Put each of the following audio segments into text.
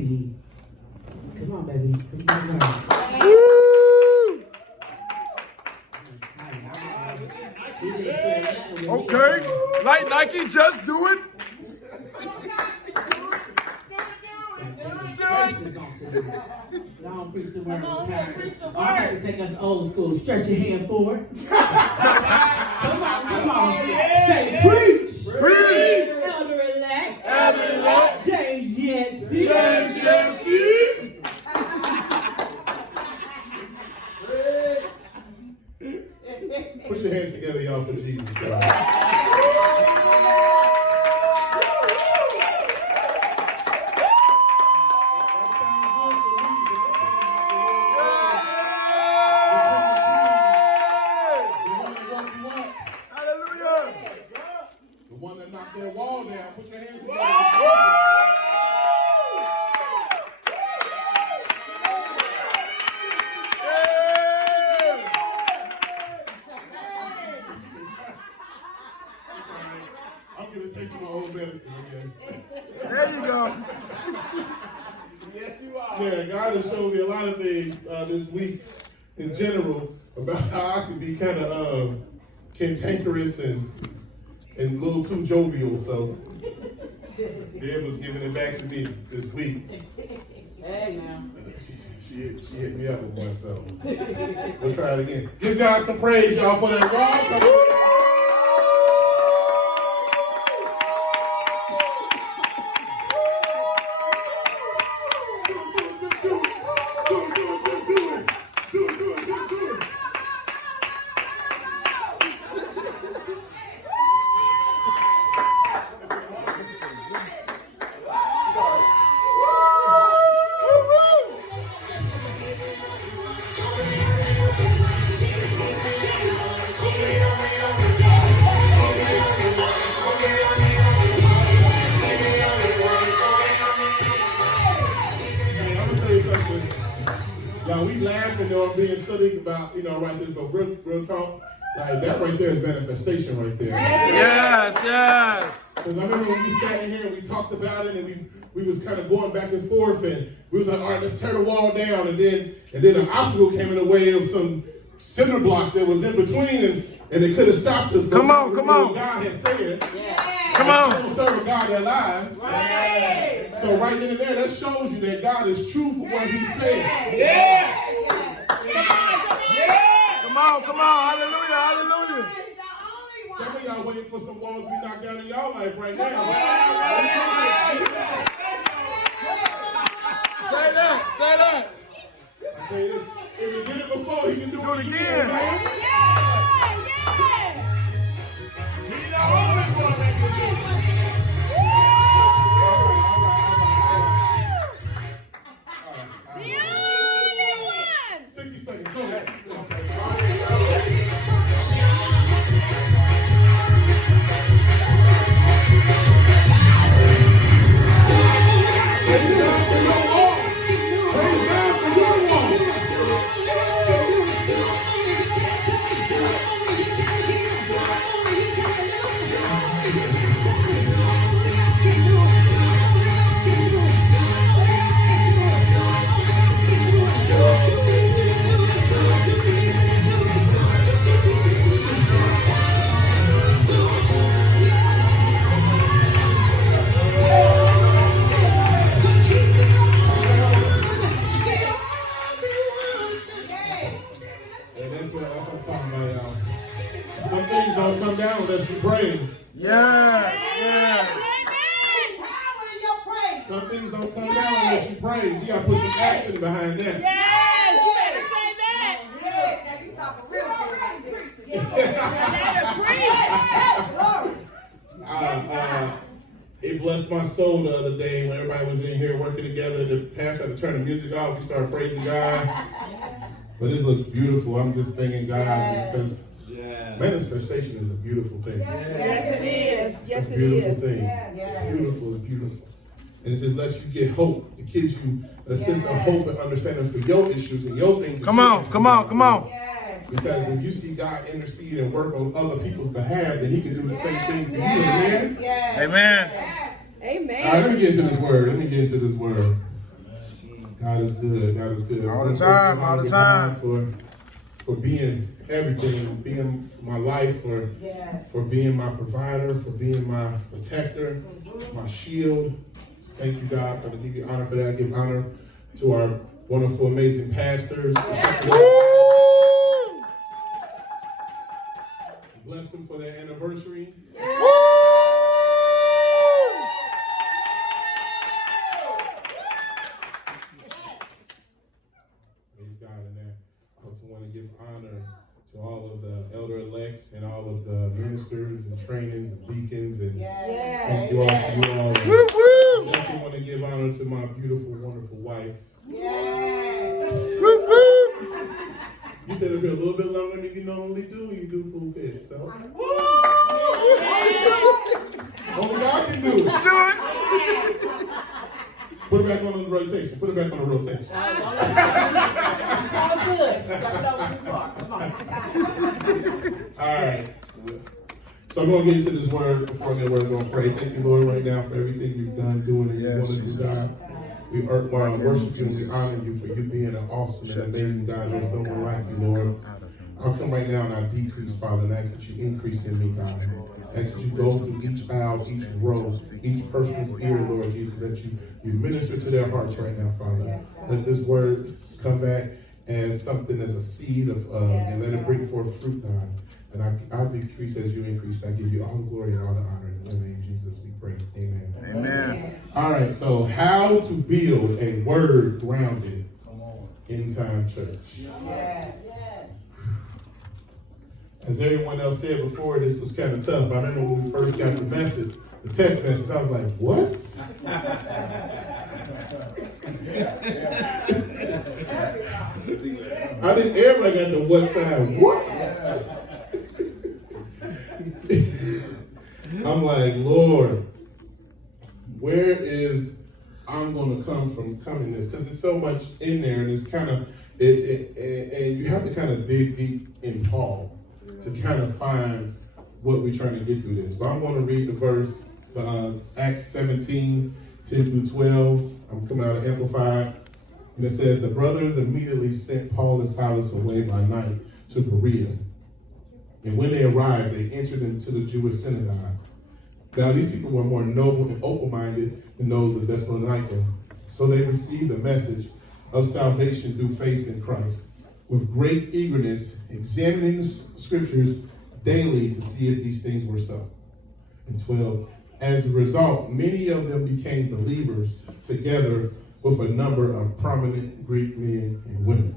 See. Come on, baby. Okay. Like Nike, just do it. Long preach the word. I have to take us old school. Stretch your hand forward. Come on. Say preach. Preach. Elder-elect. Elder-elect. James Yancey. James Yancey. Put your hands together, y'all, for Jesus, God. Knock that wall down. Put your hands together. I'm going to take some old medicine, I guess. There you go. Yes, you are. Yeah, God has shown me a lot of things this week in general about how I could be kind of cantankerous and a little too jovial, so Deb was giving it back to me this week. Hey, now. She hit me up with one, so we'll try it again. Give God some praise, y'all, for that wall. Y'all, we laughing on being silly about, right this, but real talk, like that right there is manifestation right there. Yes. Because I remember when we sat in here and we talked about it and we was kind of going back and forth and we was like, all right, let's tear the wall down. And then an obstacle came in the way of some cinder block that was in between and it could have stopped us. But come on. God had said, come on. Don't serve a God that lies. Right. So right then and there, that shows you that God is true for what he says. Come on. Hallelujah. Some of y'all waiting for some walls to be knocked down in y'all life right now. Say that. I say this. If he did it before, he can do it again, man. He's not always going to make it do. 60 seconds. Go ahead. Some things don't come down unless you praise. Yeah. Some things don't come down unless you praise. You got to put some action behind that. Yes, you better say that. Yeah, now you talking real good right there. It blessed my soul the other day when everybody was in here working together. The pastor had to turn the music off. We started praising God. But it looks beautiful. I'm just thanking God because manifestation is a beautiful thing. Yes, it is. It's a beautiful thing. It's beautiful. It's beautiful. And it just lets you get hope. It gives you a sense of hope and understanding for your issues and your things. Come on. Because if you see God intercede and work on other people's behalf, then he can do the same thing for you. Amen? Amen. Amen. All right, let me get into this word. God is good. God is good. All the time, all the time. For being everything, being my life, for being my provider, for being my protector, my shield. Thank you, God, for to give you honor for that. Give honor to our wonderful, amazing pastors. Bless them for their anniversary. Praise God in that. I also want to give honor to all of the elder elects and all of the ministers and trainings and deacons and thank you all for you all. I definitely want to give honor to my beautiful, wonderful wife. You said it'll be a little bit longer than you normally do when you do pulpit, so. Only God can do it. Put it back on the rotation. Put it back on the rotation. All good. Stop it over too far. Come on. All right. So I'm going to get into this word before I get word. I'm going to pray. Thank you, Lord, right now for everything you've done, doing, and you want to do, God. We worship you and we honor you for you being an awesome and amazing God. There's no one like you, Lord. I'll come right now and I decrease, Father, and ask that you increase in me, God. Ask that you go through each aisle, each row, each person's ear, Lord Jesus, that you minister to their hearts right now, Father. Let this word come back as something, as a seed and let it bring forth fruit, God. And I decrease as you increase. I give you all the glory and all the honor. In the name of Jesus, we pray. Amen. Amen. All right, so how to build a word-grounded end-time church. As everyone else said before, this was kind of tough. I remember when we first got the message, the text message, I was like, what? I think everybody got the what side. What? I'm like, Lord, where is I'm going to come from coming this? Because there's so much in there, and it's kind of, and you have to kind of dig deep in Paul to kind of find what we're trying to get through this. But I'm going to read the verse, Acts 17, 10 through 12. I'm coming out of Amplified. And it says, the brothers immediately sent Paul and Silas away by night to Berea. And when they arrived, they entered into the Jewish synagogue. Now these people were more noble and open-minded than those of Thessalonica. So they received the message of salvation through faith in Christ, with great eagerness, examining the scriptures daily to see if these things were so. And 12, as a result, many of them became believers, together with a number of prominent Greek men and women.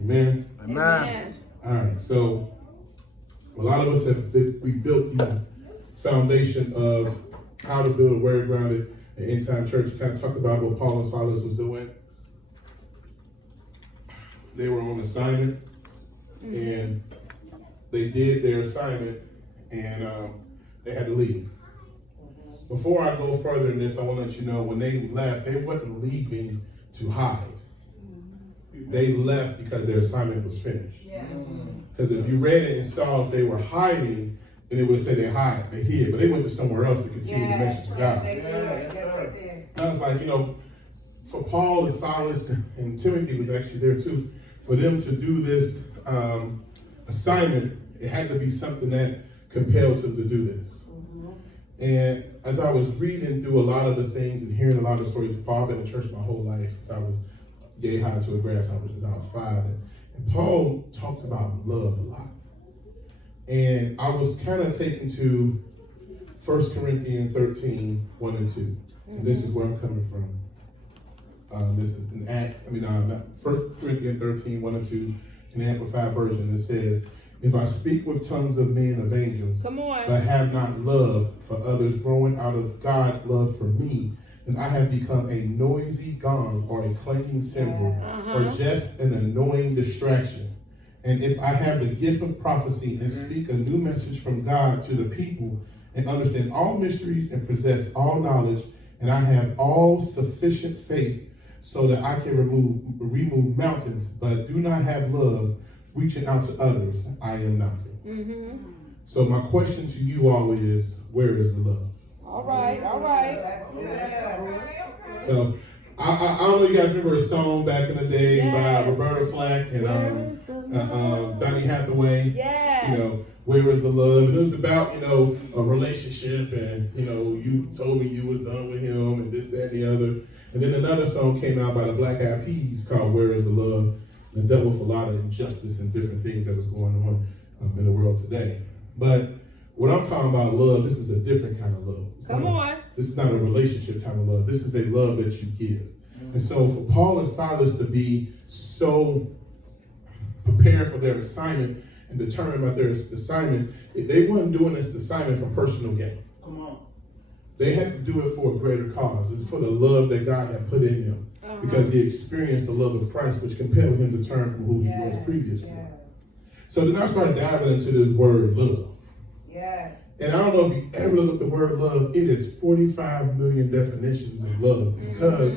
Amen? Amen. All right, so a lot of us we built the foundation of how to build a word-grounded and end-time church. Kind of talked about what Paul and Silas was doing. They were on assignment, and they did their assignment, and they had to leave. Before I go further in this, I want to let you know, when they left, they wasn't leaving to hide. They left because their assignment was finished. Because if you read it and saw if they were hiding, then it would say they hid, but they went to somewhere else to continue the message of God. They did. I was like, for Paul and Silas and Timothy was actually there too, for them to do this assignment, it had to be something that compelled them to do this. And as I was reading through a lot of the things and hearing a lot of stories of Paul, I've been in church my whole life since I was yay high to a grasshopper since I was 5. And Paul talks about love a lot. And I was kind of taken to 1 Corinthians 13, 1 and 2. And this is where I'm coming from. This is in 1 Corinthians 13, 1 and 2, in the Amplified Version. It says, if I speak with tongues of men of angels, but have not love for others growing out of God's love for me, then I have become a noisy gong or a clanging cymbal, or just an annoying distraction. And if I have the gift of prophecy and speak a new message from God to the people, and understand all mysteries and possess all knowledge, and I have all sufficient faith so that I can remove mountains, but do not have love, reaching out to others, I am nothing. So my question to you all is, where is the love? All right. That's good. So I don't know if you guys remember a song back in the day by Roberta Flack and Donny Hathaway. Yes. You know, Where Is the Love? And it was about, you know, a relationship and, you know, you told me you was done with him and this, that, and the other. And then another song came out by the Black Eyed Peas called Where Is the Love? And it dealt with a lot of injustice and different things that was going on in the world today. But when I'm talking about love, this is a different kind of love. This is not a relationship type of love. This is a love that you give. And so for Paul and Silas to be so prepared for their assignment and determined about their assignment, they weren't doing this assignment for personal gain. Come on. They had to do it for a greater cause. It's for the love that God had put in them. Because he experienced the love of Christ, which compelled him to turn from who he was previously. So then I started diving into this word, love. Yes. And I don't know if you ever look at the word love, it is 45 million definitions of love because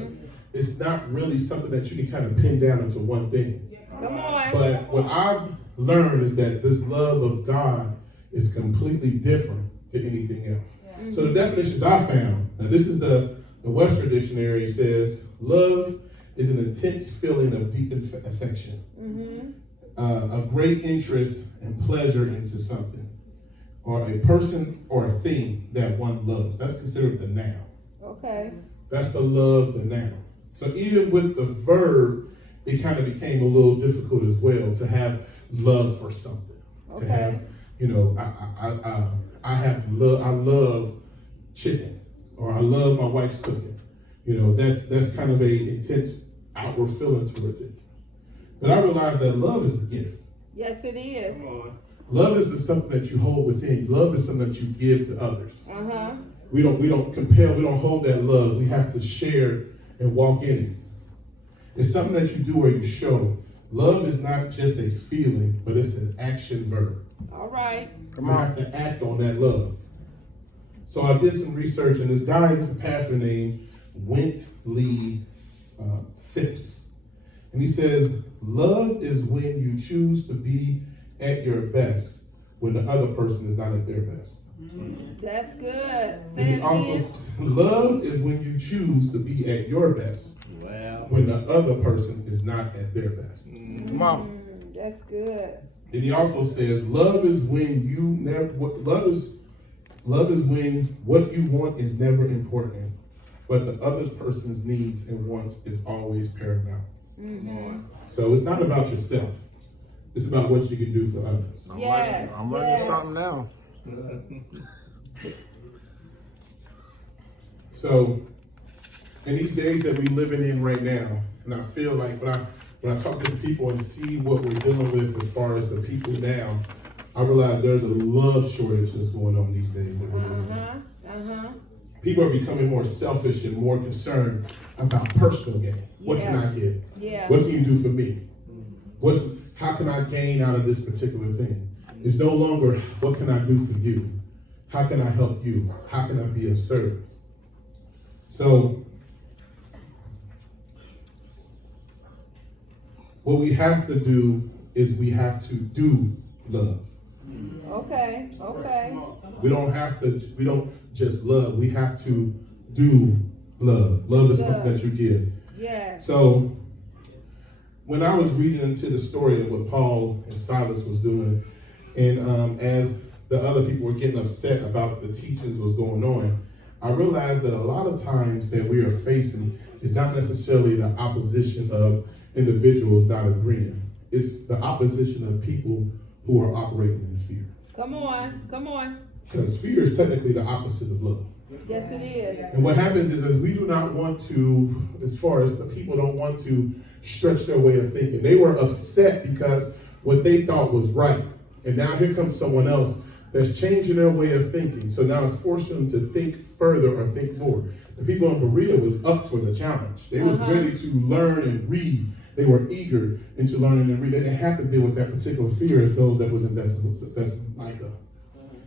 it's not really something that you can kind of pin down into one thing. Come on. But what I've learned is that this love of God is completely different than anything else. So the definitions I found, now this is the Webster Dictionary, says love is an intense feeling of deep affection, a great interest and pleasure into something, or a person or a thing that one loves. That's considered the noun. Okay. That's the love, the noun. So even with the verb, it kind of became a little difficult as well to have love for something. Okay. To have, you know, I love chicken, or I love my wife's cooking. You know, that's kind of a intense outward feeling towards it. But I realized that love is a gift. Yes, it is. Love is something that you hold within. Love is something that you give to others. Uh-huh. We don't compel, we don't hold that love. We have to share and walk in it. It's something that you do or you show. Love is not just a feeling, but it's an action verb. All right. You have to act on that love. So I did some research, and this guy is a pastor named Wintley Phipps. And he says, love is when you choose to be at your best when the other person is not at their best. That's good. And he also, love is when you choose to be at your best when the other person is not at their best. Come on. That's good. And he also says, love is when what you want is never important, but the other person's needs and wants is always paramount. So it's not about yourself. It's about what you can do for others. I'm learning something now. So in these days that we're living in right now, and I feel like when I talk to people and see what we're dealing with as far as the people now, I realize there's a love shortage that's going on these days that we're living in. People are becoming more selfish and more concerned about personal gain. What can I get? What can you do for me? How can I gain out of this particular thing? It's no longer, what can I do for you? How can I help you? How can I be of service? So, what we have to do is we have to do love. Okay. We don't just love, we have to do love. Love is something that you give. Yeah. So, when I was reading into the story of what Paul and Silas was doing, and as the other people were getting upset about the teachings was going on, I realized that a lot of times that we are facing is not necessarily the opposition of individuals not agreeing. It's the opposition of people who are operating in fear. Come on. Because fear is technically the opposite of love. Yes, it is. And what happens is we do not want to, as far as the people don't want to stretch their way of thinking. They were upset because what they thought was right. And now here comes someone else that's changing their way of thinking. So now it's forcing them to think further or think more. The people in Berea was up for the challenge. They was ready to learn and read. They were eager into learning and reading. They didn't have to deal with that particular fear as those that was in Thessalonica.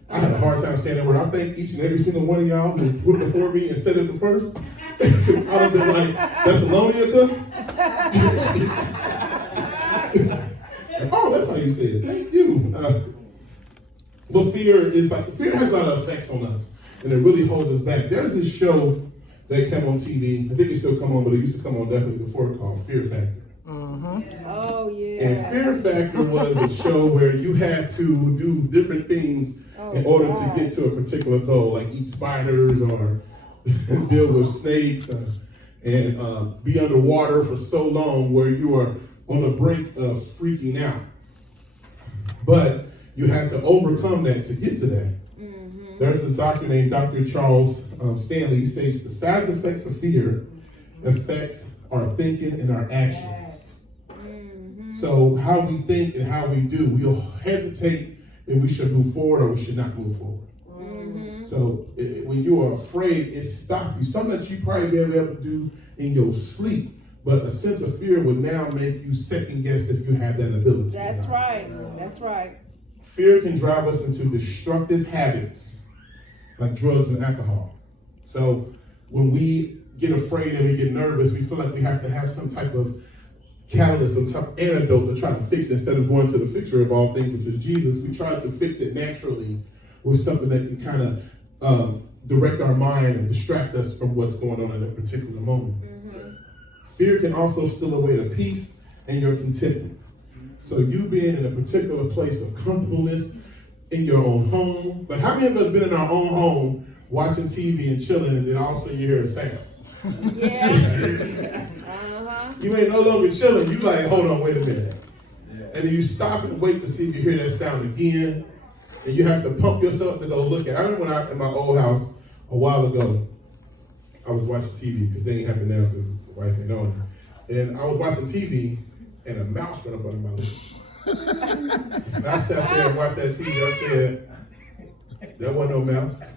I had a hard time saying that word. I think each and every single one of y'all who put before me and said it the first, I would have been like, Thessalonica? Oh, that's how you say it. Thank you. But fear has a lot of effects on us, and it really holds us back. There's this show that came on TV. I think it still come on, but it used to come on definitely before, called Fear Factor. Oh, yeah. And Fear Factor was a show where you had to do different things in order to get to a particular goal, like eat spiders or deal with snakes and be underwater for so long where you are on the brink of freaking out. But you had to overcome that to get to that. There's this doctor named Dr. Charles Stanley. He states the side effects of fear affects our thinking and our actions. So how we think and how we do, we'll hesitate if we should move forward or we should not move forward. So when you are afraid, it stops you. Something that you probably be able to do in your sleep, but a sense of fear would now make you second guess if you have that ability. That's right. That's right. Fear can drive us into destructive habits like drugs and alcohol. So when we get afraid and we get nervous, we feel like we have to have some type of catalyst, some type of antidote to try to fix it. Instead of going to the fixer of all things, which is Jesus, we try to fix it naturally with something that can kind of direct our mind and distract us from what's going on in a particular moment. Fear can also steal away the peace and your contentment. So you being in a particular place of comfortableness in your own home. But how many of us been in our own home watching TV and chilling and then all of a sudden you hear a sound? Yeah. You ain't no longer chilling. You like, hold on, wait a minute. And then you stop and wait to see if you hear that sound again. And you have to pump yourself to go look at it. I remember when I was in my old house a while ago, I was watching TV because it ain't happening now because the wife ain't on it. And I was watching TV and a mouse went up under my lip. And I sat there and watched that TV. I said, that wasn't no mouse.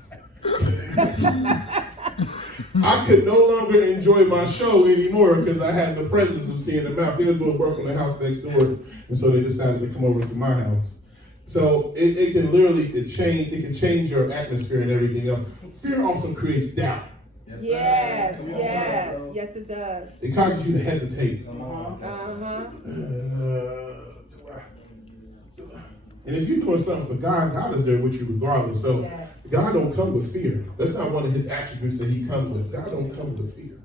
I could no longer enjoy my show anymore because I had the presence of seeing the mouse. They were doing work on the house next door, and so they decided to come over to my house. So it can literally change your atmosphere and everything else. Fear also creates doubt. Yes, it does. It causes you to hesitate. And if you're doing something for God, God is there with you regardless. So God don't come with fear. That's not one of his attributes that he comes with. God don't come with fear.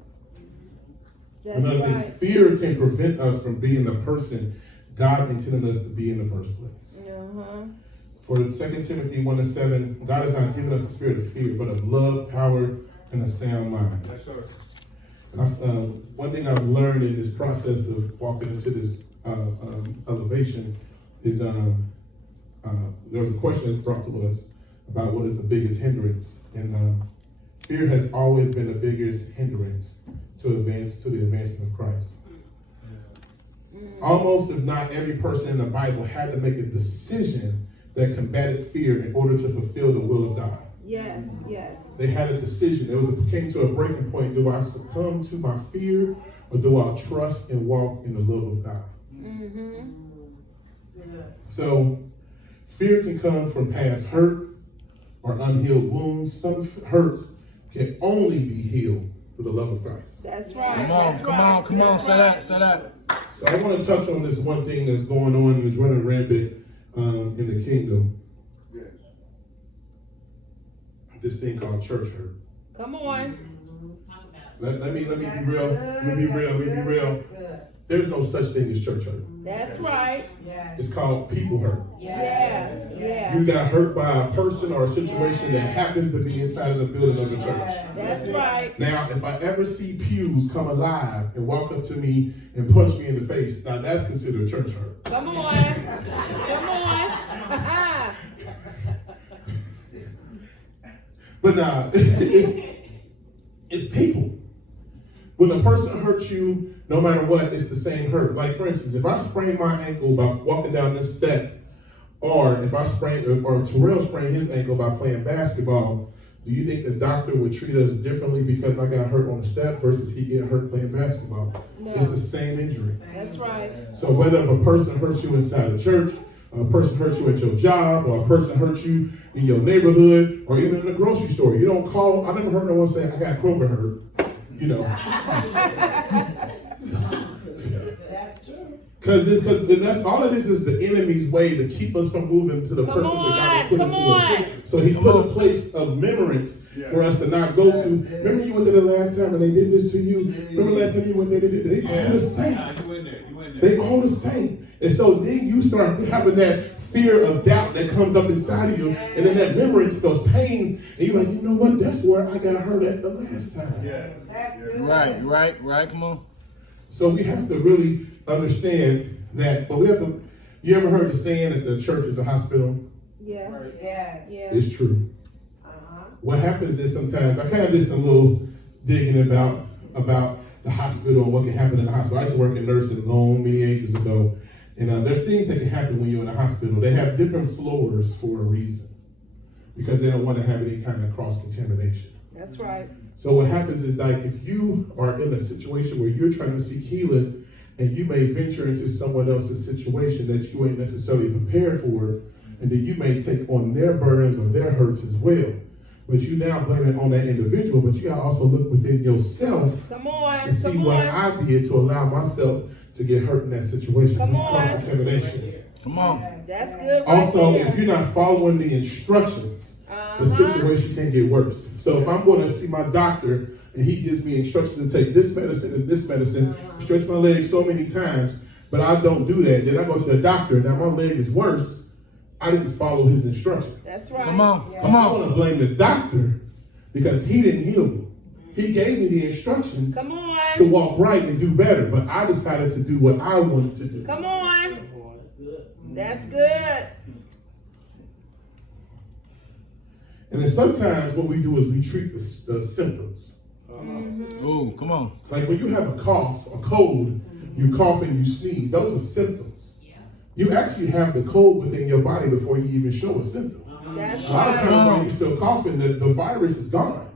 Another thing, fear can prevent us from being the person God intended us to be in the first place. For 2 Timothy 1:7, God has not given us a spirit of fear, but of love, power, and a sound mind. One thing I've learned in this process of walking into this elevation is there was a question that's brought to us about what is the biggest hindrance. And fear has always been the biggest hindrance to the advancement of Christ. Almost, if not every person in the Bible had to make a decision that combated fear in order to fulfill the will of God. Yes. They had a decision. It came to a breaking point. Do I succumb to my fear, or do I trust and walk in the love of God? So, fear can come from past hurt or unhealed wounds. Some hurts can only be healed through the love of Christ. That's right. Come on, say that. So I want to touch on this one thing that's going on and is running rampant in the kingdom. This thing called church hurt. Come on. Let me be real. Let me be real. There's no such thing as church hurt. That's right. It's called people hurt. Yeah. You got hurt by a person or a situation that happens to be inside of the building of the church. That's right. Now, if I ever see pews come alive and walk up to me and punch me in the face, now that's considered church hurt. Come on. But now, it's people. When a person hurts you, no matter what, it's the same hurt. Like, for instance, if I sprain my ankle by walking down this step, or if Terrell sprained his ankle by playing basketball, do you think the doctor would treat us differently because I got hurt on the step versus he get hurt playing basketball? No. It's the same injury. That's right. So whether a person hurts you inside the church, a person hurts you at your job, or a person hurts you in your neighborhood, or even in the grocery store, you don't call. I never heard no one say, I got Kroger hurt. You know. That's true. Because that's all it is the enemy's way to keep us from moving to the purpose that God has put into us. So he put a place of remembrance for us to not go to. Remember you went there the last time and they did this to you? Remember last time you went there, they all the same. They all the same. And so then you start having that fear of doubt that comes up inside of you, and then that remembrance, those pains, and you're like, you know what? That's where I got hurt at the last time. That's good. Right. Come on. So we have to really understand that, but we have to, you ever heard the saying that the church is a hospital? Yes. Yes. Yes. It's true. Uh-huh. What happens is sometimes, I kind of did some little digging about the hospital and what can happen in the hospital. I used to work in nursing many ages ago, and there's things that can happen when you're in a hospital. They have different floors for a reason, because they don't want to have any kind of cross-contamination. That's right. So what happens is, like, if you are in a situation where you're trying to seek healing and you may venture into someone else's situation that you ain't necessarily prepared for, and then you may take on their burdens or their hurts as well. But you now blame it on that individual, but you gotta also look within yourself and see what I did to allow myself to get hurt in that situation. Come This on. cross-contamination. Come on. That's good. Also, right if you're not following the instructions, Uh-huh. the situation can get worse. So if I'm going to see my doctor and he gives me instructions to take this medicine and this medicine, stretch my leg so many times, but I don't do that, then I go to the doctor, now my leg is worse, I didn't follow his instructions. That's right. Come on. Yeah. Come I on. want to blame the doctor because he didn't heal me. He gave me the instructions Come on. to walk right and do better, but I decided to do what I wanted to do. Come on. That's good. And then sometimes what we do is we treat the symptoms. Ooh, come on. Like when you have a cough, a cold, you cough and you sneeze, those are symptoms. You actually have the cold within your body before you even show a symptom. That's A lot of right. times while you're still coughing, the virus is gone.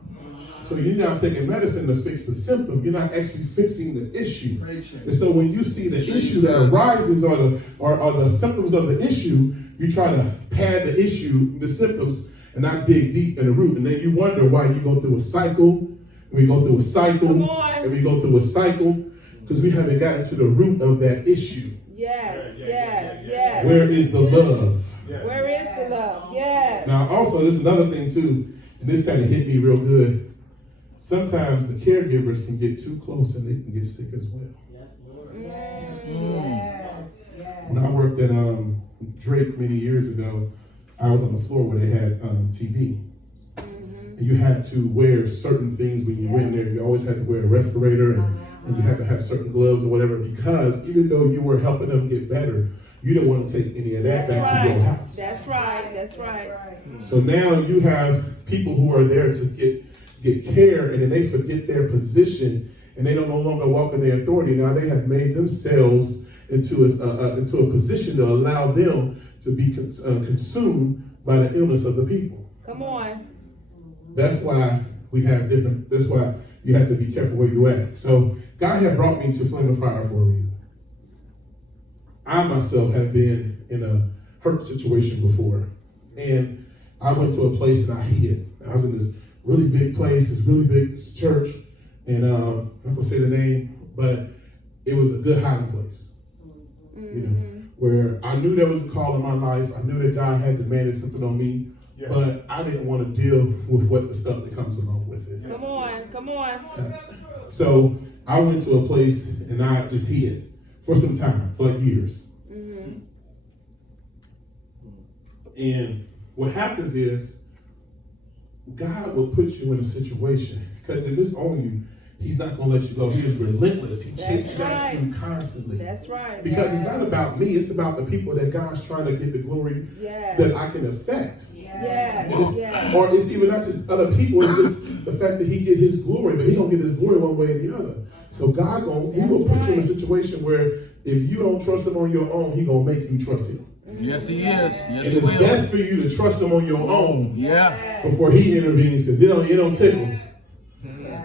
So you're now taking medicine to fix the symptom. You're not actually fixing the issue. And so when you see the issue that arises or the symptoms of the issue, you try to pad the issue, the symptoms, and not dig deep in the root. And then you wonder why you go through a cycle, and we go through a cycle, Come on. and we go through a cycle, because we haven't gotten to the root of that issue. Yes. Yes. Yes. Where is the love? Where is the love? Yes. Now, also, there's another thing too, and this kind of hit me real good. Sometimes the caregivers can get too close and they can get sick as well. Yes. When I worked at Drake many years ago, I was on the floor where they had TB. And you had to wear certain things when you went there. You always had to wear a respirator and you had to have certain gloves or whatever, because even though you were helping them get better, you didn't want to take any of that back to your house. That's right. That's right. So now you have people who are there to get care, and then they forget their position and they don't no longer walk in their authority. Now they have made themselves into a position to allow them to be consumed by the illness of the people. Come on. That's why that's why you have to be careful where you're at. So God had brought me to Flame of Fire for a reason. I myself have been in a hurt situation before, and I went to a place and I hid. I was in this really big place, this really big church, and I'm not gonna say the name, but it was a good hiding place. You know, where I knew there was a call in my life. I knew that God had demanded something on me, but I didn't want to deal with what the stuff that comes along with it. Come on. Come on. So I went to a place and I just hid for some time, for like years. And what happens is God will put you in a situation, because if it's on you, He's not going to let you go. He is relentless. He chases after you constantly. That's right. Because it's not about me. It's about the people that God's trying to get the glory that I can affect. Yes. Or it's even not just other people. It's just the fact that He get His glory, but He don't get His glory one way or the other. So God He will put you in a situation where if you don't trust Him on your own, He gonna make you trust Him. Yes, He is. Yes, And He it's will. best for you to trust Him on your own before He intervenes, because it don't tickle.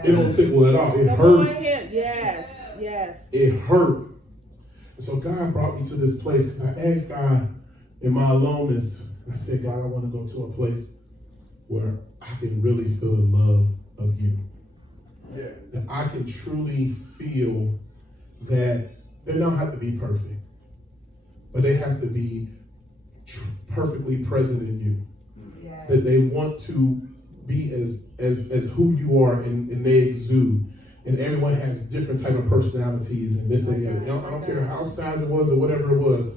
It don't tickle at all. It hurt. Yes. Yes. It hurt. And so God brought me to this place because I asked God in my aloneness, I said, God, I want to go to a place where I can really feel the love of you. That I can truly feel that they don't have to be perfect. but they have to be perfectly present in you. Yes. That they want to be as who you are, and they exude. And everyone has different type of personalities and this and that. I don't care how size it was or whatever it was.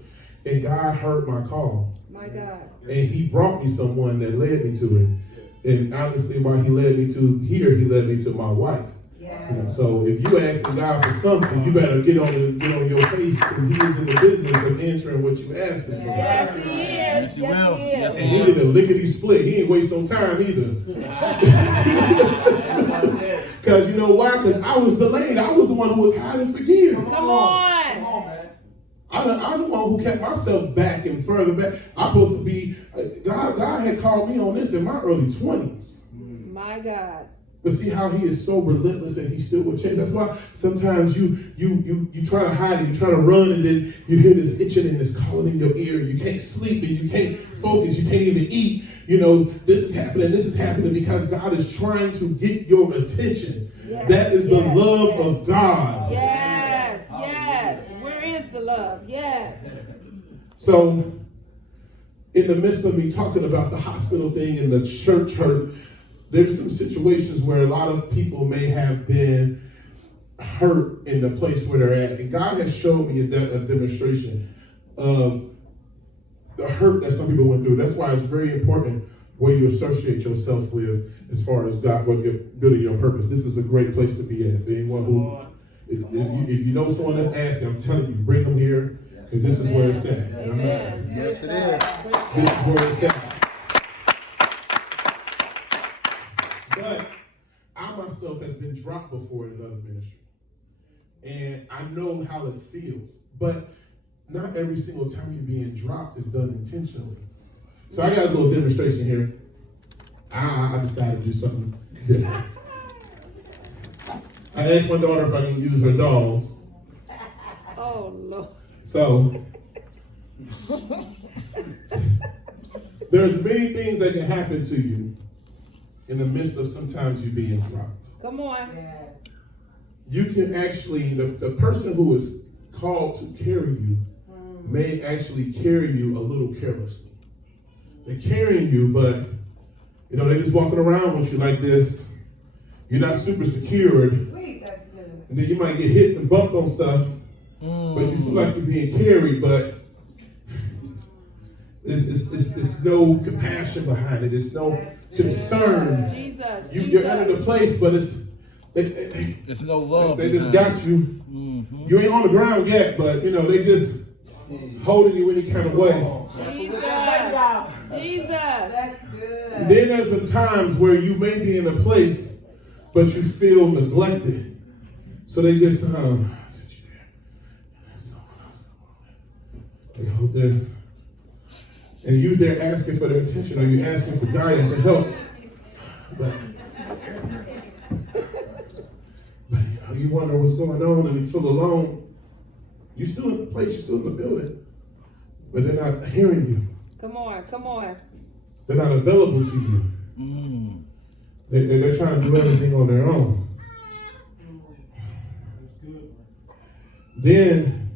And God heard my call. My God. And he brought me someone that led me to it. And honestly, while he led me to here, he led me to my wife. Yes. You know, so if you asking God for something, you better get on your face, because he is in the business of answering what you asking for. Yes, he is. Yes, he is. And he did a lickety split. He ain't waste no time either. Because you know why? Because I was delayed. I was the one who was hiding for years. Come on. I'm the one who kept myself back and further back. I'm supposed to be, God had called me on this in my early 20s. My God. But see how he is so relentless, and he still will change. That's why sometimes you try to hide it, you try to run, and then you hear this itching and this calling in your ear, and you can't sleep, and you can't focus, you can't even eat. You know, this is happening because God is trying to get your attention. Yes, that is the love of God. Yes, yes. Where is the love? Yes. So, in the midst of me talking about the hospital thing and the church hurt, there's some situations where a lot of people may have been hurt in the place where they're at. And God has shown me a demonstration of the hurt that some people went through. That's why it's very important where you associate yourself with as far as God, what you're building your purpose. This is a great place to be at. Anyone who, if you know someone that's asking, I'm telling you, bring them here, because this is where it's at. Amen. Yes, it is. This is where it's at. But I myself has been dropped before in another ministry. And I know how it feels. But not every single time you're being dropped is done intentionally. So I got a little demonstration here. I decided to do something different. I asked my daughter if I can use her dolls. Oh, Lord. So there's many things that can happen to you in the midst of sometimes you being dropped. Come on. Yes. You can actually, the person who is called to carry you may actually carry you a little carelessly. They're carrying you, but they're just walking around with you like this. You're not super secured. Wait, that's good. And then you might get hit and bumped on stuff, but you feel like you're being carried, but it's no compassion behind it. It's no concern. Jesus. You're in the place, but There's no love. They just got you. You ain't on the ground yet, but they just holding you any kind of way. Jesus. Jesus. That's good. And then there's the times where you may be in a place, but you feel neglected. So they just sit you there. They hold there. And you there asking for their attention, or you asking for guidance and help. But you wonder what's going on, and you feel alone. You're still in the place, you're still in the building, but they're not hearing you. Come on, come on. They're not available to you. They're trying to do everything on their own. Then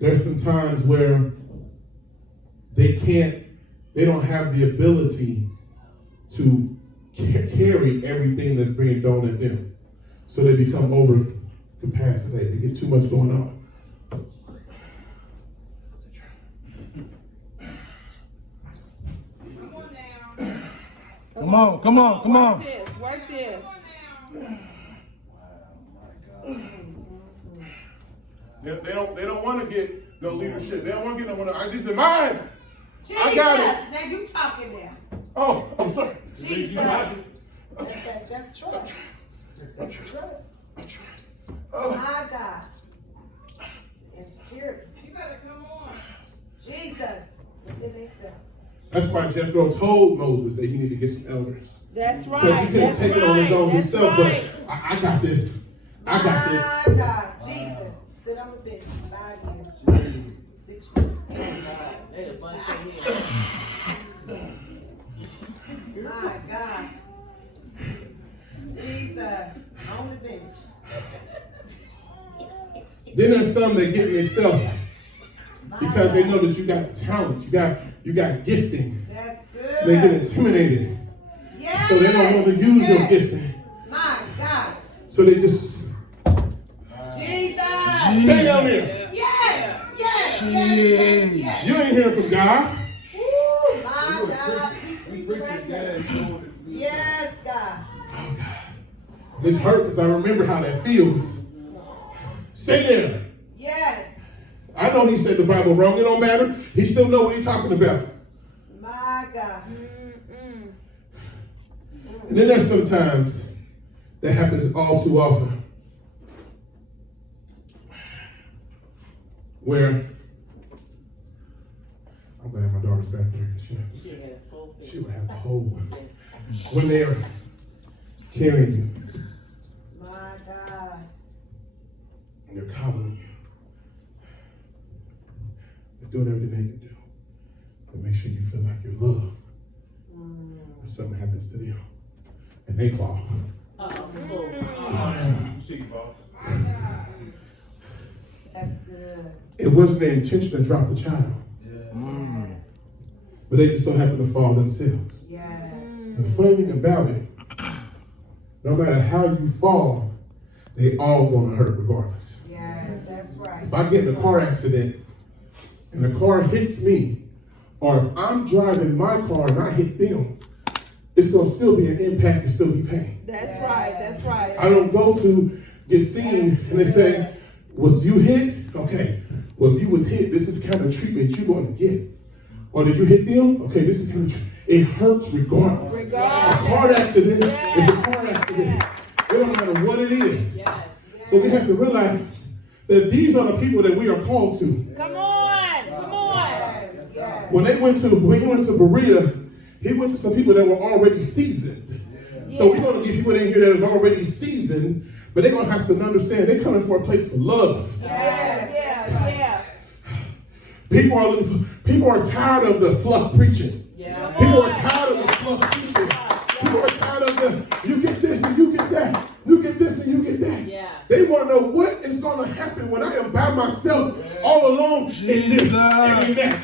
there's some times where they don't have the ability to carry everything that's being thrown at them. So they become over capacitated. They get too much going on. Come on, come on, come on. Work this. They don't want to get no leadership. They don't want to get no. This is mine. Jesus, I got it. now you talking now. Oh, I'm sorry. Jesus. That's trust. That's trust. Oh. My God. Insecurity. You better come on. Jesus. Within themselves. That's why Jethro told Moses that he needed to get some elders. That's right. Because he couldn't take it on his own That's himself. right. But I got this. I got this. My God. Jesus. Sit on the bench. 5 years. 6 years. My God. Jesus. On the bench. Then there's some that get themselves because they know that you got talent, you got gifting. That's good. They get intimidated. Yes. So they don't want to use your gifting. My God. So they just Jesus. stay down there. Yes. You ain't hearing from God. Woo, my God. Preach right there. Yes, God. Oh God. This hurt because I remember how that feels. Stay there. Yes. I know he said the Bible wrong. It don't matter. He still know what he's talking about. My God. And then there's sometimes that happens all too often where I'm glad my daughter's back there. She would have the whole one. When they're carrying you My God. and they're coddling you, they're doing everything they can do to make sure you feel like you're loved. And something happens to them and they fall. That's good. It wasn't their intention to drop the child. But they just so happen to fall themselves. Yes. And the funny thing about it, no matter how you fall, they all gonna hurt regardless. Yes, that's right. If I get in a car accident and the car hits me, or if I'm driving my car and I hit them, it's gonna still be an impact and still be pain. That's right. That's right. I don't go to get seen and they say, was you hit? Okay. Well, if you was hit, this is kind of treatment you're going to get. Or did you hit them? Okay, this is kind of it hurts regardless. A car accident is a car accident. It don't matter what it is. So we have to realize that these are the people that we are called to. Come on. Come on. When he went to Berea, he went to some people that were already seasoned. So we're going to get people in here that is already seasoned, but they're going to have to understand they're coming for a place for love. Yeah. People are tired of the fluff preaching. Yeah. People are tired of the fluff teaching. People are tired of the you get this and you get that. You get this and you get that. Yeah. They want to know what is going to happen when I am by myself all alone in this and in that.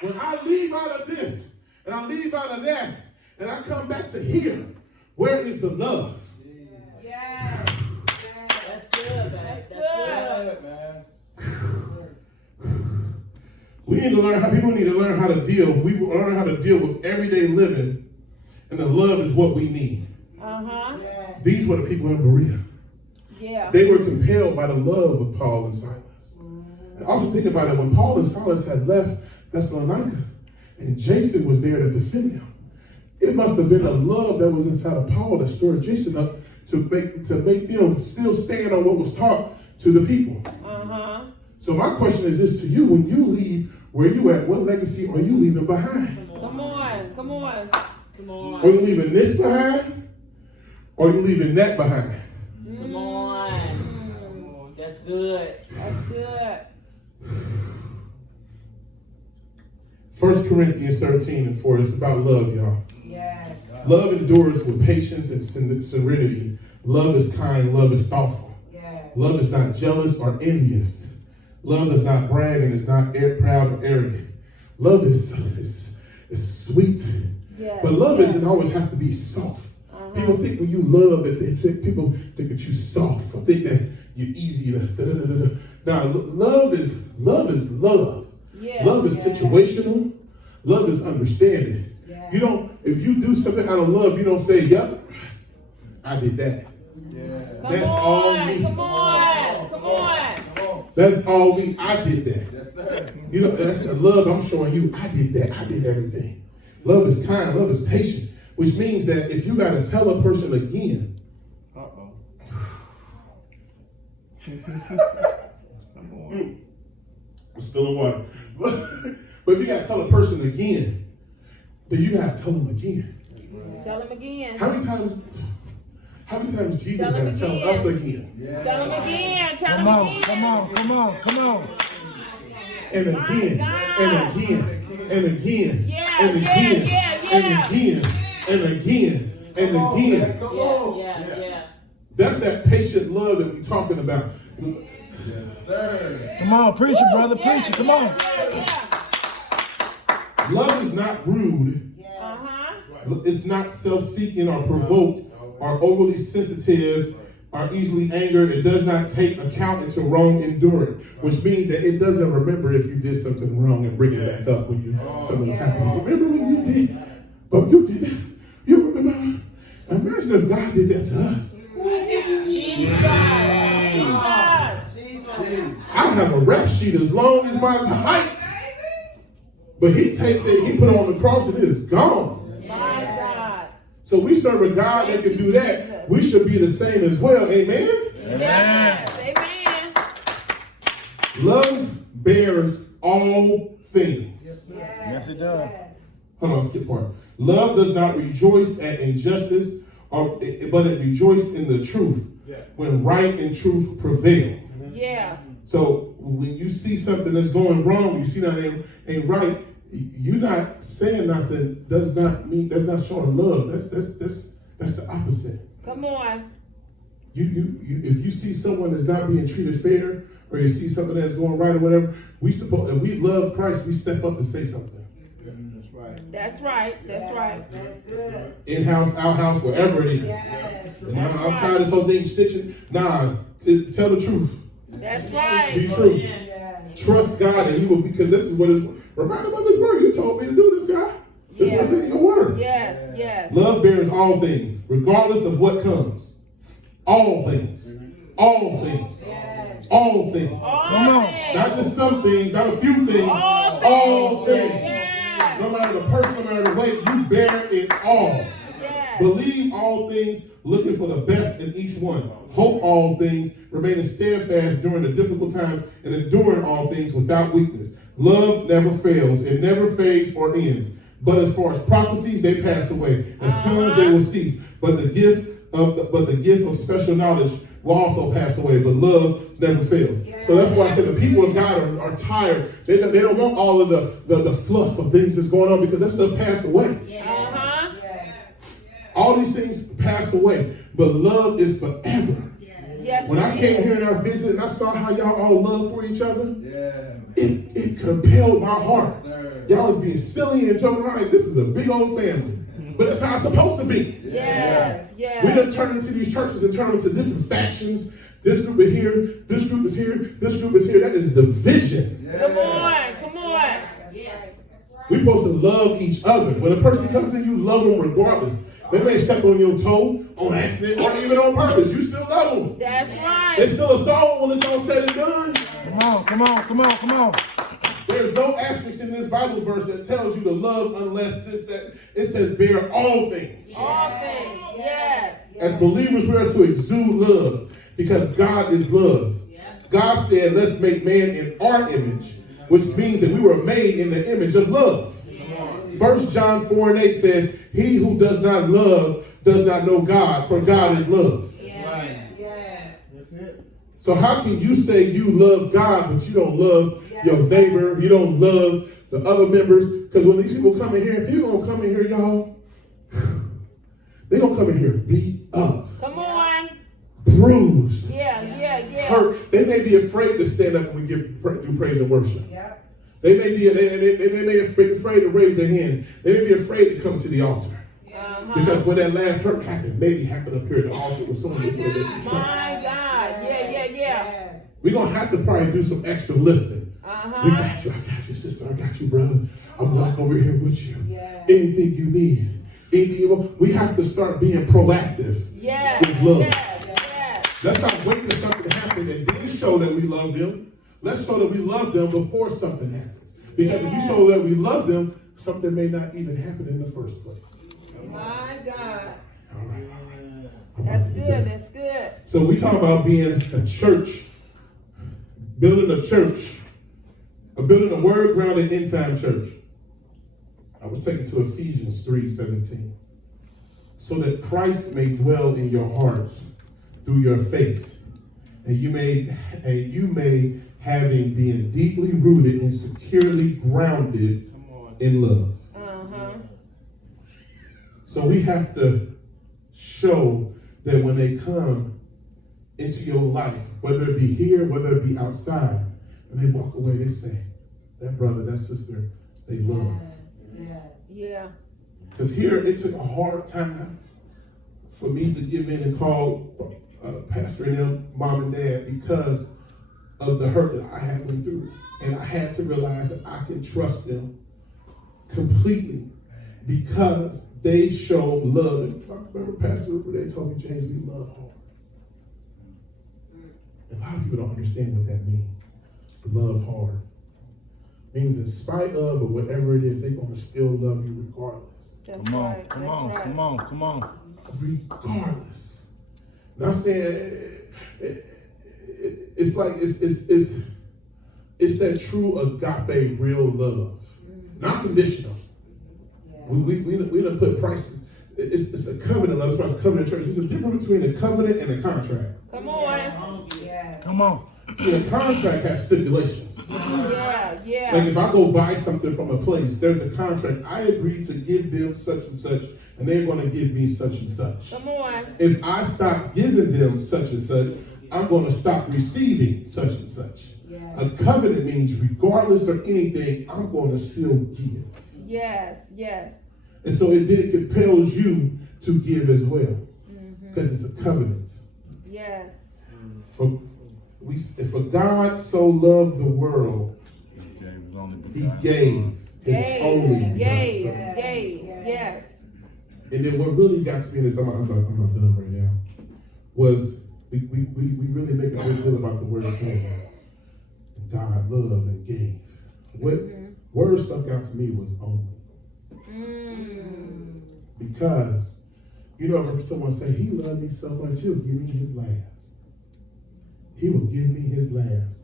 When I leave out of this and I leave out of that and I come back to here, where is the love? Yes. That's good, man. That's good, man. We need to learn how people need to learn how to deal. We learn how to deal with everyday living, and the love is what we need. These were the people in Berea. Yeah. They were compelled by the love of Paul and Silas. And also think about it, when Paul and Silas had left Thessalonica, and Jason was there to defend them, it must have been a love that was inside of Paul that stirred Jason up to make them still stand on what was taught to the people. So my question is this to you: when you leave, where you at? What legacy are you leaving behind? Come on. Come on. Come on. Are you leaving this behind? Or are you leaving that behind? Come on. That's good. That's good. 1 Corinthians 13:4. It's about love, y'all. Yes. Love endures with patience and serenity. Love is kind. Love is thoughtful. Yes. Love is not jealous or envious. Love does not brag and is not proud or arrogant. Love is sweet. Yes. But love doesn't always have to be soft. People think when you love that people think that you're soft or think that you're easy to Now, love is love. Yes. Love is situational. Love is understanding. Yes. You don't, if you do something out of love, you don't say, yep, I did that. That's all me. Come on. Come on. That's all me. I did that. Yes, sir. You know, that's the love I'm showing you. I did that. I did everything. Love is kind. Love is patient. Which means that if you got to tell a person again, I'm spilling water. But if you got to tell a person again, then you got to tell them again. Tell him again. How many times Jesus Tell him got to tell again. us again? Yeah. Tell him again. Tell him again. Come on. And again, and again, and again, Yeah, and again, yeah. and again, and again, and again. Yeah. That's that patient love that we're talking about. Yes, sir. Come on, preach it, brother. Preach it. Come on. Love is not rude. Uh-huh. It's not self-seeking or provoked or overly sensitive or easily angered. It does not take account into wrong enduring, which means that it doesn't remember if you did something wrong and bring it back up when you something's happening. Remember when you did, but you did that. You remember? Imagine if God did that to us. I have a rap sheet as long as my height. But he takes it, he put it on the cross, and it is gone. My God. So we serve a God that can do that. We should be the same as well. Amen? Yes. Amen. Love bears all things. Yes, it does. Hold on, skip part. Love does not rejoice at injustice, but it rejoices in the truth when right and truth prevail. Yeah. So when you see something that's going wrong, you see that ain't right, you not saying nothing does not mean, that's not showing love. That's the opposite. Come on. You if you see someone that's not being treated fair, or you see something that's going right or whatever, if we love Christ, we step up and say something. That's right. That's right. That's good. In-house, out-house, wherever it is. Yes. And I'm tired of this whole thing stitching. Nah, tell the truth. That's right. Be true. Yeah. Trust God, and He will, because this is what is. Remind Him of His word. You told me to do this, God. This is what's in your word. Yes. Yes. Love bears all things, regardless of what comes. All things. All things. Yes. All things. Come on. Not just some things, not a few things. All things. Yes. No matter the person, no matter the weight, you bear it all. Yes. Believe all things, looking for the best in each one. Hope all things, remaining steadfast during the difficult times, and enduring all things without weakness. Love never fails. It never fades or ends. But as far as prophecies, they pass away. As tongues, they will cease. But the gift of special knowledge will also pass away. But love never fails. So that's why I said the people of God are tired. They don't want all of the fluff of things that's going on, because that stuff passed away. Uh-huh. All these things pass away, but love is forever. Yes. When I came here and I visited and I saw how y'all all love for each other, it compelled my heart. Y'all was being silly and joking around like this is a big old family. But that's how it's supposed to be. Yes. Yes. We done turned into these churches and turned into different factions. This group is here, this group is here, this group is here. That is division. Come on. Come on. We're supposed to love each other. When a person comes in, you love them regardless. They may step on your toe on accident or even on purpose. You still love them. That's right. They're still a soul when it's all said and done. Come on, come on, come on, come on. There's no asterisk in this Bible verse that tells you to love unless that. It says bear all things. All things. Yes. As believers, we are to exude love because God is love. God said, let's make man in our image, which means that we were made in the image of love. 1 John 4:8 says, he who does not love does not know God, for God is love. So how can you say you love God, but you don't love your neighbor, you don't love the other members? Because when these people come in here, people going to come in here, y'all, they're going to come in here beat up. Come on. Bruised. Yeah. Hurt. They may be afraid to stand up when we do praise and worship. They may be afraid to raise their hand. They may be afraid to come to the altar. Because when that last hurt happened, maybe happened up here at the altar with someone before they can trust. My God. Yeah. We're going to have to probably do some extra lifting. We got you. I got you, sister. I got you, brother. I'm right over here with you. Anything you need. Anything you want. We have to start being proactive with love. Let's not wait for something to happen and then show that we love them. Let's show that we love them before something happens. Because if we show that we love them, something may not even happen in the first place. My God. All right. That's good. That's good. So we talk about being a church, building a church, building a word-grounded end-time church. I was taken to Ephesians 3:17. So that Christ may dwell in your hearts through your faith, and you may having been deeply rooted and securely grounded in love. So we have to show that when they come into your life, whether it be here, whether it be outside, and they walk away, they say, that brother, that sister, they love. Yeah. Because here, it took a hard time for me to give in and call Pastor and them mom and dad because of the hurt that I had went through. And I had to realize that I can trust them completely because they show love. And I remember Pastor, they told me, James, we love hard. And a lot of people don't understand what that means. Love hard. Means in spite of or whatever it is, they're going to still love you regardless. That's Come on, right. come That's on, right. come on, come on. Regardless. Not saying it's like it's that true agape, real love, not conditional. We don't put prices. It's a covenant love. That's why it's covenant church. There's a difference between a covenant and a contract. Come on. Come on. See, a contract has stipulations. Yeah. Like if I go buy something from a place, there's a contract. I agree to give them such and such, and they're going to give me such and such. Come on. If I stop giving them such and such, I'm going to stop receiving such and such. A covenant means regardless of anything, I'm going to still give. Yes. And so it compels you to give as well. Because it's a covenant. Yes. For God so loved the world, he gave his only begotten Son. Yes. And then what really got to me, and I'm not done right now, was we really make a big deal about the word gave. God loved and gave. What word stuck out to me was only. Because, you know, if someone say, he loved me so much, he'll give me his last. He will give me his last.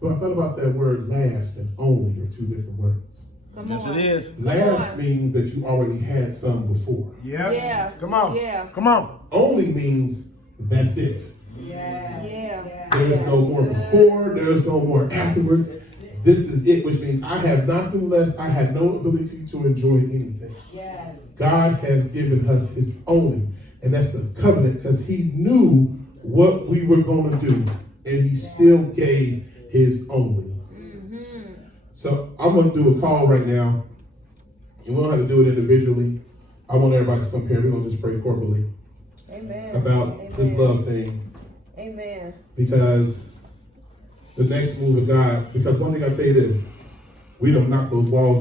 But I thought about that word last and only are two different words. Yes, it is. Last means that you already had some before. Yeah. Come on. Yeah. Come on. Only means that's it. Yeah. There is no more before, there is no more afterwards. This is it, which means I have nothing less. I had no ability to enjoy anything. God has given us his only. And that's a covenant because he knew what we were going to do. And he still gave his only. So I'm going to do a call right now. And we don't have to do it individually. I want everybody to compare. We're going to just pray corporately. Amen. About this love thing. Amen. Because the next move of God, because one thing I tell you this, we don't knock those walls